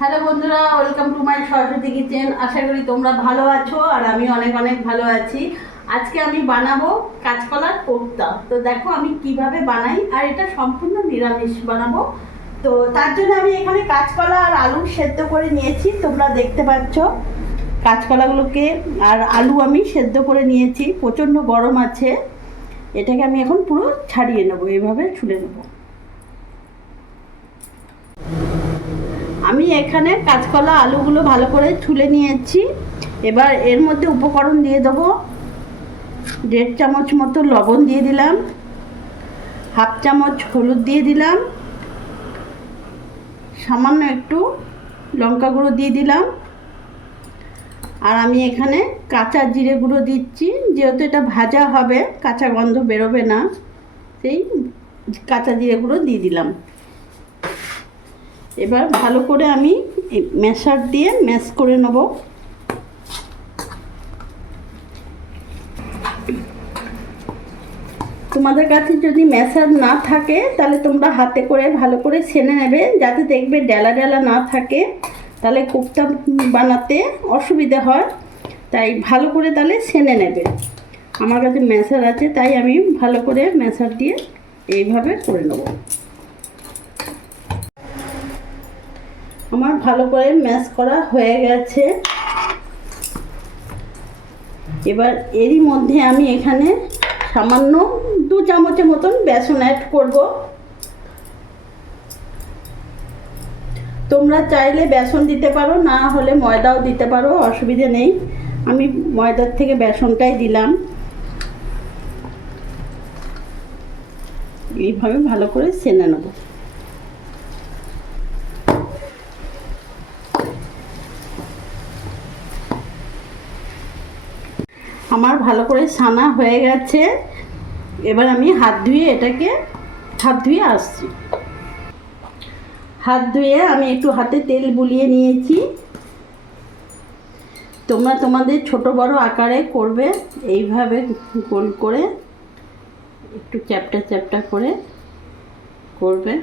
Hello বন্ধুরা, welcome to my Saraswati kitchen. আশা করি তোমরা ভালো আছো আর আমি অনেক অনেক ভালো আছি। আজকে আমি বানাবো কাঁচকলার কোপ্তা। তো দেখো আমি কিভাবে বানাই, আর এটা সম্পূর্ণ নিরামিষ বানাবো। তো তার জন্য আমি এখানে কাঁচকলা আর আলু সেদ্ধ করে নিয়েছি, তোমরা দেখতে পাচ্ছ। কাঁচকলাগুলোকে আর আলু আমি সেদ্ধ করে নিয়েছি, প্রচণ্ড গরম আছে। এটাকে আমি এখন পুরো ছাড়িয়ে নেবো, এইভাবে ছুলে নেবো। আমি এখানে কাঁচকলা আলুগুলো ভালো করে ছুলে নিয়েছি। এবার এর মধ্যে উপকরণ দিয়ে দেবো। 1.5 চামচ মতো লবণ দিয়ে দিলাম, 1/2 চামচ হলুদ দিয়ে দিলাম, সামান্য একটু লঙ্কা গুঁড়ো দিয়ে দিলাম। আর আমি এখানে কাঁচা জিরে গুঁড়ো দিচ্ছি, যেহেতু এটা ভাজা হবে, কাঁচা গন্ধ বেরোবে না, সেই কাঁচা জিরে গুঁড়ো দিয়ে দিলাম। এবার ভালো করে আমি ম্যাশার দিয়ে ম্যাশ করে নেব। তোমাদের কাছে যদি ম্যাশার না থাকে তাহলে তোমরা হাতে করে ভালো করে ছেনে নেবে, যাতে দেখবে ডেলা ডেলা না থাকে, তাহলে কোপ্তা বানাতে অসুবিধা হয়। তাই ভালো করে তাহলে ছেনে নেবে। আমার কাছে ম্যাশার আছে, তাই আমি ভালো করে ম্যাশার দিয়ে এইভাবে করে নেব। আমার ভালো করে ম্যাশ করা হয়ে গেছে। এবার এরই মধ্যে আমি এখানে সামান্য 2 চামচের মতন বেসন অ্যাড করব। তোমরা চাইলে বেসন দিতে পারো, না হলে ময়দাও দিতে পারো, অসুবিধে নেই। আমি ময়দার থেকে বেসনটাই দিলাম। এইভাবে ভালো করে ছেনে নেব। আমার ভালো করে ছানা হয়ে গেছে। এবার আমি হাত ধুয়ে আসছি। হাত ধুয়ে আমি একটু হাতে তেল বুলিয়ে নিয়েছি। তোমরা তোমাদের ছোট বড় আকারে করবে, এইভাবে গোল করে একটু চ্যাপটা চ্যাপটা করে করবে।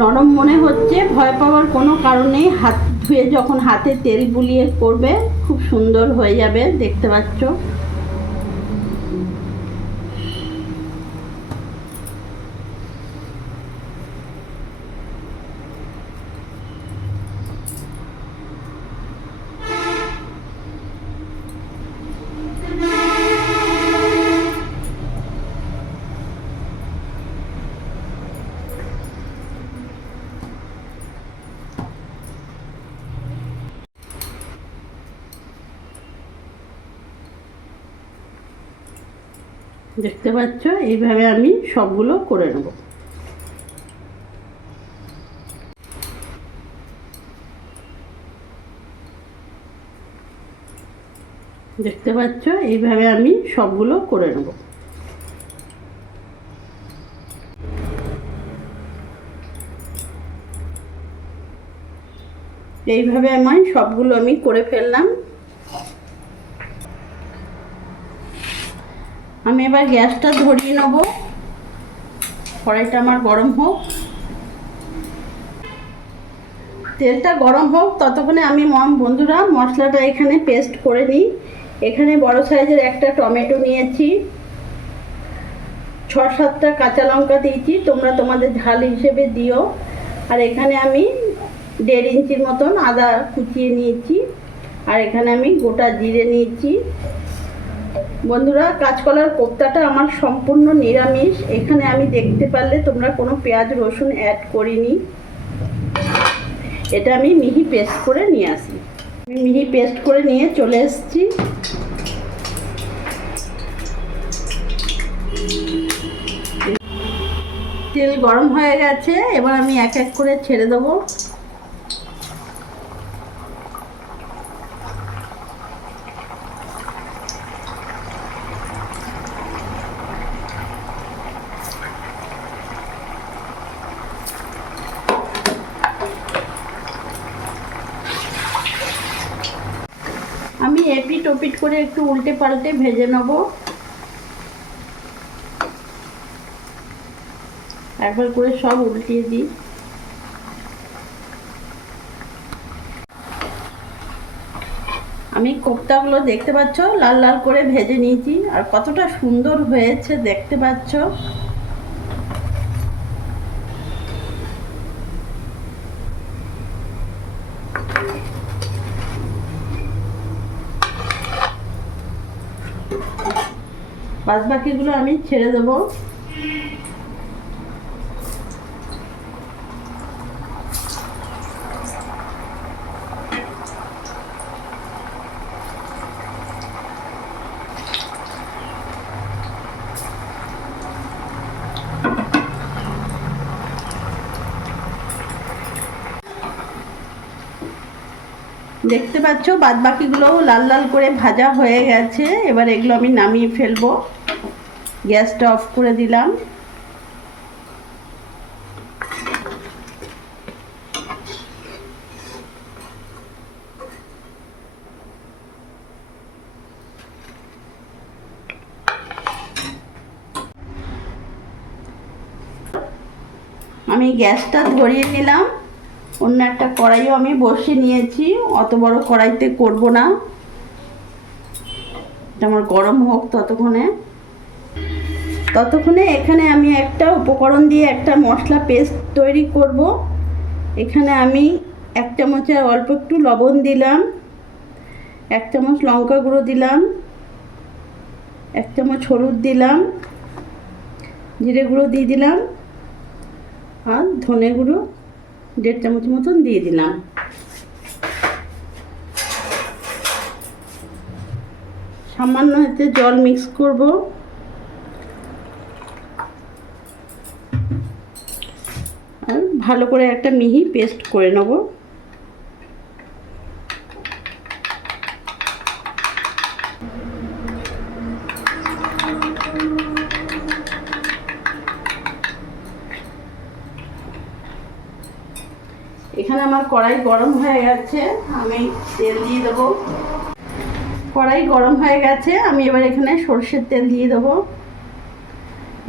নরম মনে হচ্ছে, ভয় পাওয়ার কোনো কারণ নেই। হাত ধুয়ে যখন হাতে তেল বুলিয়ে করবে, খুব সুন্দর হয়ে যাবে, দেখতে পাচ্ছ। দেখতে পাচ্ছ, এইভাবে আমি সবগুলো করে নেব। দেখতে পাচ্ছ, এইভাবে আমি সবগুলো করে নেব। এইভাবে সবগুলো আমি করে ফেললাম। আমি এবার গ্যাসটা ধরিয়ে নেব। কড়াইটা আমার গরম হোক, তেলটা গরম হোক, ততক্ষণে আমি বন্ধুরা মশলাটা এখানে পেস্ট করে নিই। এখানে বড় সাইজের একটা টমেটো নিয়েছি, 6-7টা কাঁচা লঙ্কা দিয়েছি, তোমরা তোমাদের ঝাল হিসেবে দিও। আর এখানে আমি 1.5 ইঞ্চির মতন আদা কুচিয়ে নিয়েছি। আর এখানে আমি গোটা জিরে নিয়েছি। বন্ধুরা, কাঁচকলার কোপ্তাটা আমার সম্পূর্ণ নিরামিষ। এখানে আমি দেখতে পারলে তোমরা কোনো পেঁয়াজ রসুন অ্যাড করিনি। এটা আমি মিহি পেস্ট করে নিয়ে আসি। আমি মিহি পেস্ট করে নিয়ে চলে এসেছি। তেল গরম হয়ে গেছে, এবার আমি এক এক করে ছেড়ে দেবো। আমি এপিট ওপিট করে একটু উল্টে পাল্টে ভেজে নেব। একবার করে সব উল্টিয়ে দিই। আমি কোপ্তাগুলো দেখতে পাচ্ছ লাল লাল করে ভেজে নিয়েছি, আর কতটা সুন্দর হয়েছে দেখতে পাচ্ছ। বাদ বাকিগুলো আমি ছেড়ে দেবো। দেখতে পাচ্ছ বাদ বাকিগুলোও লাল লাল করে ভাজা হয়ে গেছে। এবার এগুলো আমি নামিয়ে ফেলবো। গ্যাসটা অফ করে দিলাম। আমি গ্যাসটা ধরিয়ে নিলাম। অন্য একটা কড়াইও আমি বসিয়ে নিয়েছি। অত বড় কড়াইতে করব না, এটা আমার গরম হোক ততক্ষণে এখানে আমি একটা উপকরণ দিয়ে একটা মশলা পেস্ট তৈরি করব। এখানে আমি 1 চামচের অল্প একটু লবণ দিলাম, 1 চামচ লঙ্কা গুঁড়ো দিলাম, 1 চামচ হলুদ দিলাম, জিরে গুঁড়ো দিয়ে দিলাম, আর ধনে গুঁড়ো 1.5 চামচ মতন দিয়ে দিলাম। সামান্য এতে জল মিক্স করব। আর ভালো করে একটা মিহি পেস্ট করে নেব। এখানে আমার কড়াই গরম হয়ে গেছে, আমি তেল দিয়ে দেবো। কড়াই গরম হয়ে গেছে, আমি এবার এখানে সরষের তেল দিয়ে দেবো।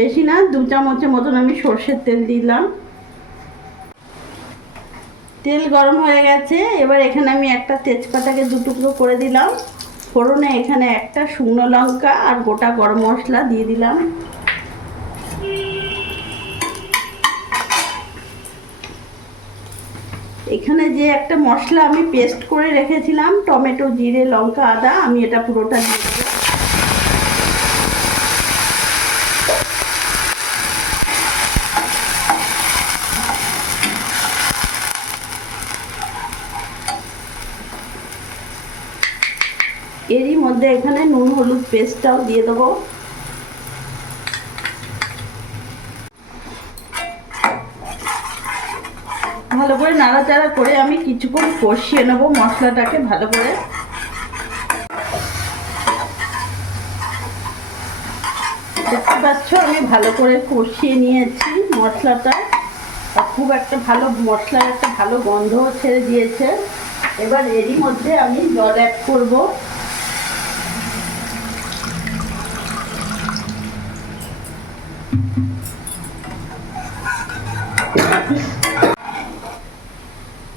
বেশি না, 2 চামচের মতন আমি সরষের তেল দিলাম। তেল গরম হয়ে গেছে, এবার এখানে আমি একটা তেজপাতাকে 2 টুকরো করে দিলাম। ফোড়নে এখানে একটা শুকনো লঙ্কা আর গোটা গরম মশলা দিয়ে দিলাম। এখানে যে একটা মশলা আমি পেস্ট করে রেখেছিলাম, টমেটো, জিরে, লঙ্কা, আদা, আমি এটা পুরোটা দিয়ে দেবো। এরই মধ্যে এখানে নুন হলুদ পেস্টটাও দিয়ে দেবো। ভালো করে নাড়াচাড়া করে আমি কিছুক্ষণ কষিয়ে নেবো মশলাটাকে ভালো করে। দেখতে পাচ্ছ আমি ভালো করে কষিয়ে নিয়েছি মশলাটা। খুব একটা ভালো মশলার একটা ভালো গন্ধ ছেড়ে দিয়েছে। এবার এরই মধ্যে আমি জল অ্যাড করব।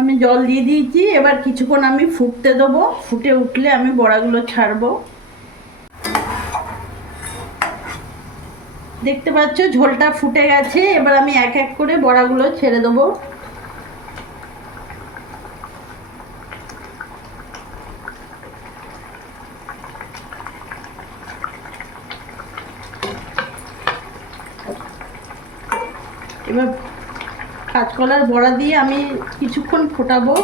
আমি জল দিয়ে দিয়েছি, এবার কিছুক্ষণ আমি ফুটতে দেবো। ফুটে উঠলে আমি বড়াগুলো ছাড়বো। দেখতে পাচ্ছ ঝোলটা ফুটে গেছে, এবার আমি এক এক করে বড়াগুলো ছেড়ে দেবো। এবার কাঁচকলার বড়া দিয়ে আমি কিছুক্ষণ ফোটাবো।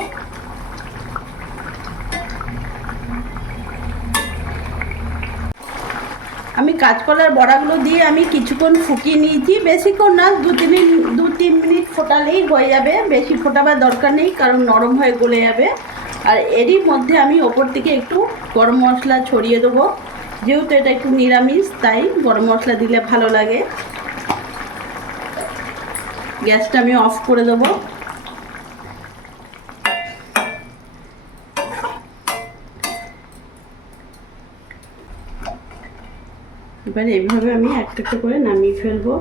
আমি কাঁচকলার বড়াগুলো দিয়ে আমি কিছুক্ষণ ফুটিয়ে নিয়েছি, বেশিক্ষণ না, 2-3 মিনিট ফোটালেই হয়ে যাবে। বেশি ফোটাবার দরকার নেই, কারণ নরম হয়ে গলে যাবে। আর এরই মধ্যে আমি ওপর থেকে একটু গরম মশলা ছড়িয়ে দেবো। যেহেতু এটা একটু নিরামিষ, তাই গরম মশলা দিলে ভালো লাগে। গ্যাসটা আমি অফ করে দেবো। এবারে এইভাবে আমি একটা একটা করে নামিয়ে ফেলবো।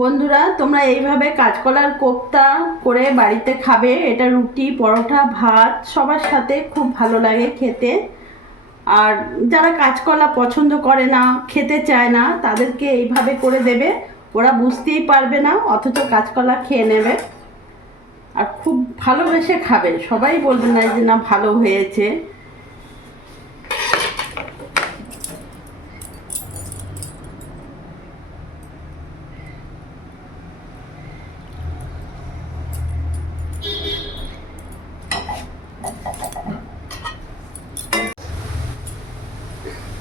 বন্ধুরা, তোমরা এইভাবে কাঁচকলার কোপ্তা করে বাড়িতে খাবে। এটা রুটি, পরোটা, ভাত সবার সাথে খুব ভালো লাগে খেতে। আর যারা কাঁচকলা পছন্দ করে না, খেতে চায় না, তাদেরকে এইভাবে করে দেবে, ওরা বুঝতেই পারবে না, অথচ কাঁচকলা খেয়ে নেবে আর খুব ভালোবেসে খাবে। সবাই বলবে না যে না ভালো হয়েছে।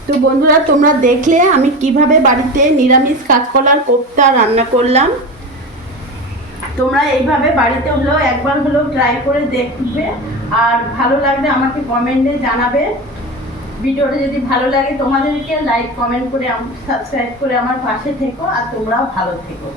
তো বন্ধুরা, তোমরা দেখলে আমি কিভাবে বাড়িতে নিরামিষ কাঁচকলার কোপ্তা রান্না করলাম। তোমরা এইভাবে বাড়িতে হলেও একবার হলেও ট্রাই করে দেখবে, আর ভালো লাগলে আমাকে কমেন্টে জানাবে। ভিডিওটা যদি ভালো লাগে তোমাদেরকে লাইক কমেন্ট করে সাবস্ক্রাইব করে আমার পাশে থেকো, আর তোমরাও ভালো থেকো।